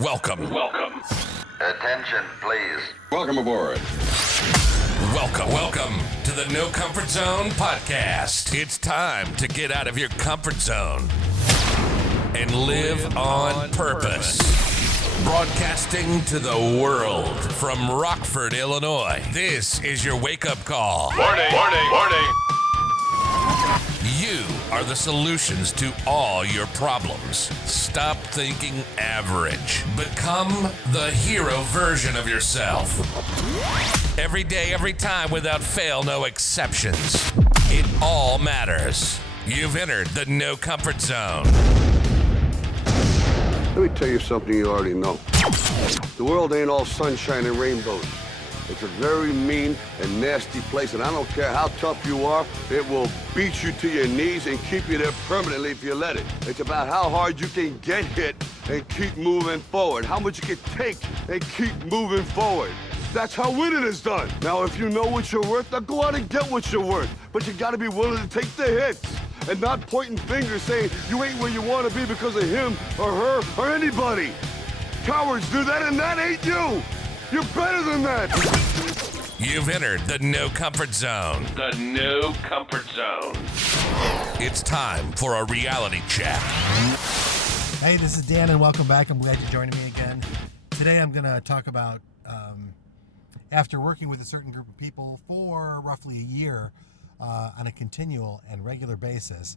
Welcome. Attention, please. Welcome aboard. Welcome to the No Comfort Zone podcast. It's time to get out of your comfort zone and live on purpose. Broadcasting to the world from Rockford, Illinois. This is your wake-up call. Warning. You are the solutions to all your problems. Stop thinking average. Become the hero version of yourself. Every day, every time, without fail, no exceptions. It all matters. You've entered the No Comfort Zone. Let me tell you something you already know. The world ain't all sunshine and rainbows. It's a very mean and nasty place, and I don't care how tough you are, it will beat you to your knees and keep you there permanently if you let it. It's about how hard you can get hit and keep moving forward, how much you can take and keep moving forward. That's how winning is done. Now, if you know what you're worth, now go out and get what you're worth. But you gotta be willing to take the hits and not pointing fingers saying you ain't where you wanna be because of him or her or anybody. Cowards do that, and that ain't you. You're better than that. You've entered the No Comfort Zone. The No Comfort Zone. It's time for a reality check. Hey, this is Dan, and welcome back. I'm glad you're joining me again. Today I'm going to talk about, after working with a certain group of people for roughly a year on a continual and regular basis,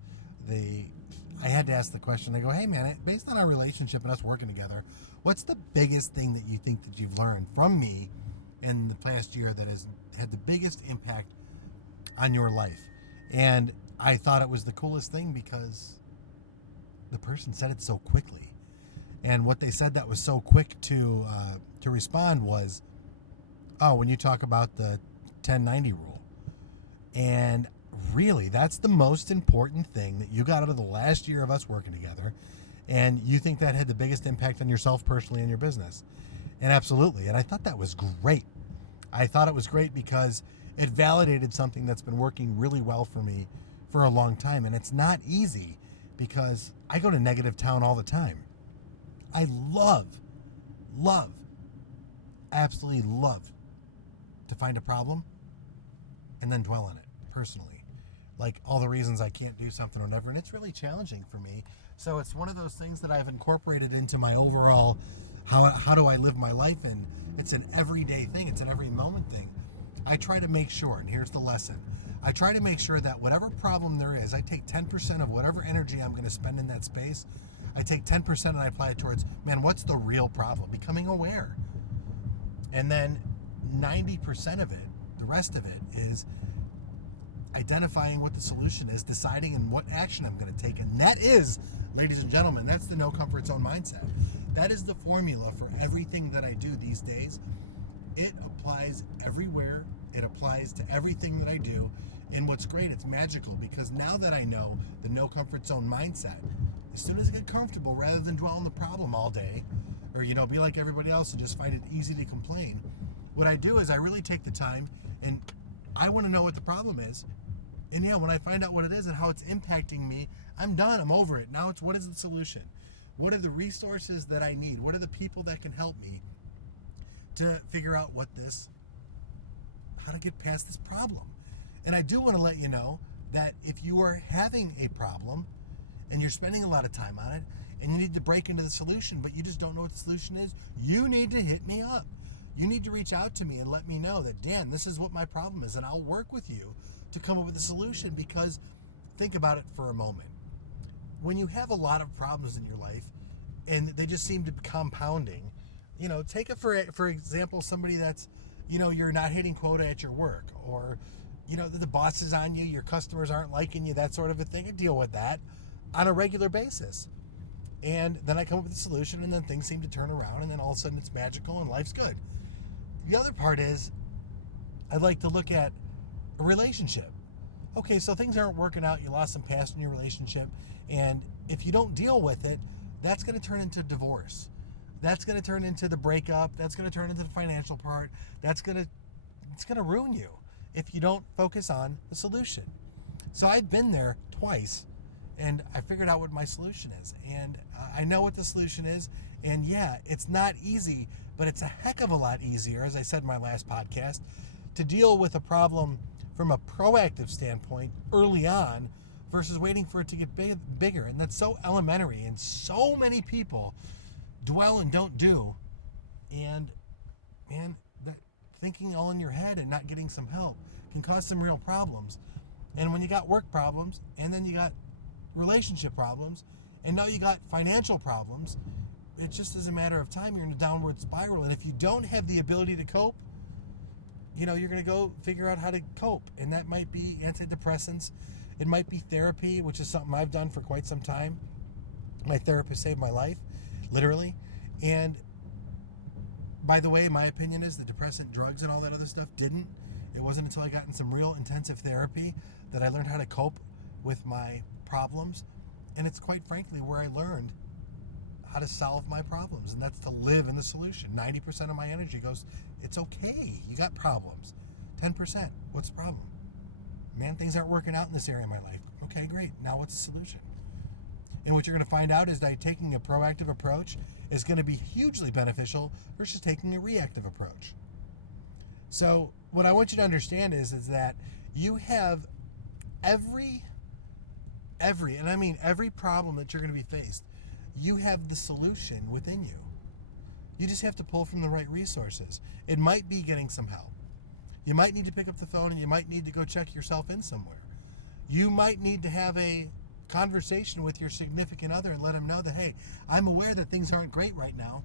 I had to ask the question. I go, hey man, based on our relationship and us working together, what's the biggest thing that you think that you've learned from me in the past year that has had the biggest impact on your life? And I thought it was the coolest thing because the person said it so quickly. And what they said that was so quick to respond was, oh, when you talk about the 1090 rule. And really, that's the most important thing that you got out of the last year of us working together. And you think that had the biggest impact on yourself personally and your business. And absolutely. And I thought that was great. I thought it was great because it validated something that's been working really well for me for a long time. And it's not easy because I go to negative town all the time. I absolutely love to find a problem and then dwell on it personally. Like all the reasons I can't do something or whatever. And it's really challenging for me. So it's one of those things that I've incorporated into my overall, how do I live my life? And it's an everyday thing. It's an every moment thing. I try to make sure, and here's the lesson. I try to make sure that whatever problem there is, I take 10% of whatever energy I'm going to spend in that space. I take 10% and I apply it towards, man, what's the real problem? Becoming aware. And then 90% of it, the rest of it is identifying what the solution is, deciding and what action I'm going to take. And that is, ladies and gentlemen, that's the No Comfort Zone mindset. That is the formula for everything that I do these days. It applies everywhere. It applies to everything that I do. And what's great, it's magical because now that I know the No Comfort Zone mindset, as soon as I get comfortable, rather than dwell on the problem all day, or, be like everybody else and just find it easy to complain, what I do is I really take the time and I want to know what the problem is. And when I find out what it is and how it's impacting me, I'm done. I'm over it. Now it's, what is the solution? What are the resources that I need? What are the people that can help me to figure out how to get past this problem? And I do want to let you know that if you are having a problem and you're spending a lot of time on it and you need to break into the solution, but you just don't know what the solution is, you need to hit me up. You need to reach out to me and let me know that, Dan, this is what my problem is, and I'll work with you to come up with a solution. Because think about it for a moment. When you have a lot of problems in your life and they just seem to be compounding, take it for example, somebody that's, you're not hitting quota at your work, or, the boss is on you, your customers aren't liking you, that sort of a thing. I deal with that on a regular basis. And then I come up with a solution, and then things seem to turn around, and then all of a sudden it's magical and life's good. The other part is I like to look at a relationship. Okay, so things aren't working out. You lost some passion in your relationship. And if you don't deal with it, that's going to turn into divorce. That's going to turn into the breakup. That's going to turn into the financial part. It's going to ruin you if you don't focus on the solution. So I've been there twice And I figured out what my solution is. And I know what the solution is. And yeah, it's not easy, but it's a heck of a lot easier, as I said in my last podcast, to deal with a problem from a proactive standpoint early on versus waiting for it to get bigger. And that's so elementary, and so many people dwell and don't do. And man, that thinking all in your head and not getting some help can cause some real problems. And when you got work problems, and then you got relationship problems, and now you got financial problems, it just is a matter of time. You're in a downward spiral. And if you don't have the ability to cope, you're going to go figure out how to cope. And that might be antidepressants. It might be therapy, which is something I've done for quite some time. My therapist saved my life, literally. And by the way, my opinion is the depressant drugs and all that other stuff didn't. It wasn't until I got in some real intensive therapy that I learned how to cope with my problems. And it's quite frankly where I learned how to solve my problems, and that's to live in the solution. 90% of my energy goes, it's okay, you got problems. 10%, what's the problem? Man, things aren't working out in this area of my life. Okay, great, now what's the solution? And what you're going to find out is that taking a proactive approach is going to be hugely beneficial versus taking a reactive approach. So what I want you to understand is that you have every, and I mean every problem that you're going to be faced, you have the solution within you. You just have to pull from the right resources. It might be getting some help. You might need to pick up the phone, and you might need to go check yourself in somewhere. You might need to have a conversation with your significant other and let them know that, hey, I'm aware that things aren't great right now,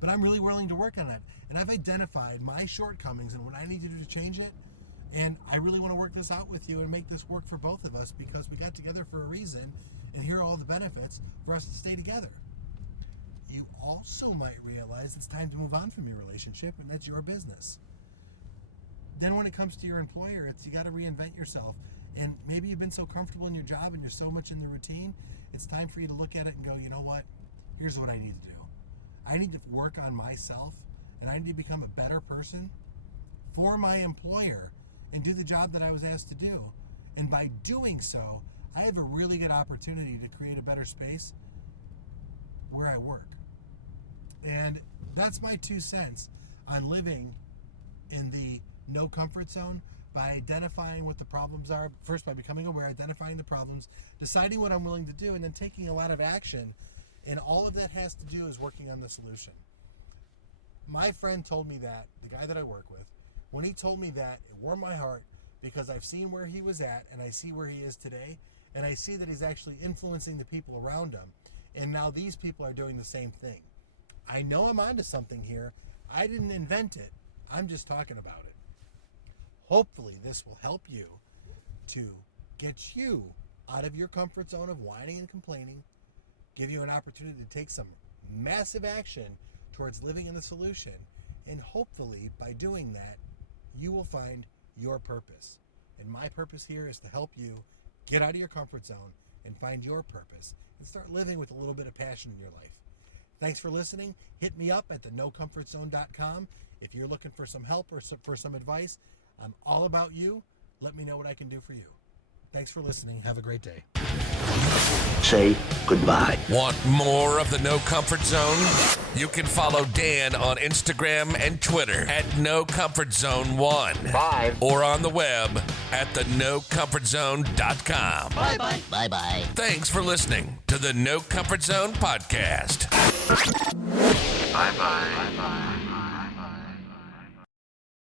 but I'm really willing to work on it. And I've identified my shortcomings and what I need to do to change it. And I really want to work this out with you and make this work for both of us, because we got together for a reason, and here are all the benefits for us to stay together. You also might realize it's time to move on from your relationship, and that's your business. Then when it comes to your employer, it's you got to reinvent yourself. And maybe you've been so comfortable in your job and you're so much in the routine, it's time for you to look at it and go, you know what? Here's what I need to do. I need to work on myself, and I need to become a better person for my employer and do the job that I was asked to do. And by doing so, I have a really good opportunity to create a better space where I work. And that's my 2 cents on living in the no comfort zone, by identifying what the problems are. First, by becoming aware, identifying the problems, deciding what I'm willing to do, and then taking a lot of action. And all of that has to do is working on the solution. My friend told me that, the guy that I work with, when he told me that, it warmed my heart, because I've seen where he was at, and I see where he is today, and I see that he's actually influencing the people around him. And now these people are doing the same thing. I know I'm onto something here. I didn't invent it. I'm just talking about it. Hopefully this will help you to get you out of your comfort zone of whining and complaining, give you an opportunity to take some massive action towards living in the solution, and hopefully by doing that, you will find your purpose. And my purpose here is to help you get out of your comfort zone and find your purpose and start living with a little bit of passion in your life. Thanks for listening. Hit me up at thenocomfortzone.com if you're looking for some help or for some advice. I'm all about you. Let me know what I can do for you. Thanks for listening. Have a great day. Say goodbye. Want more of the No Comfort Zone? You can follow Dan on Instagram and Twitter at NoComfortZone1. Bye. Or on the web at thenocomfortzone.com. Bye-bye. Bye-bye. Thanks for listening to the No Comfort Zone podcast. Bye-bye. Bye-bye.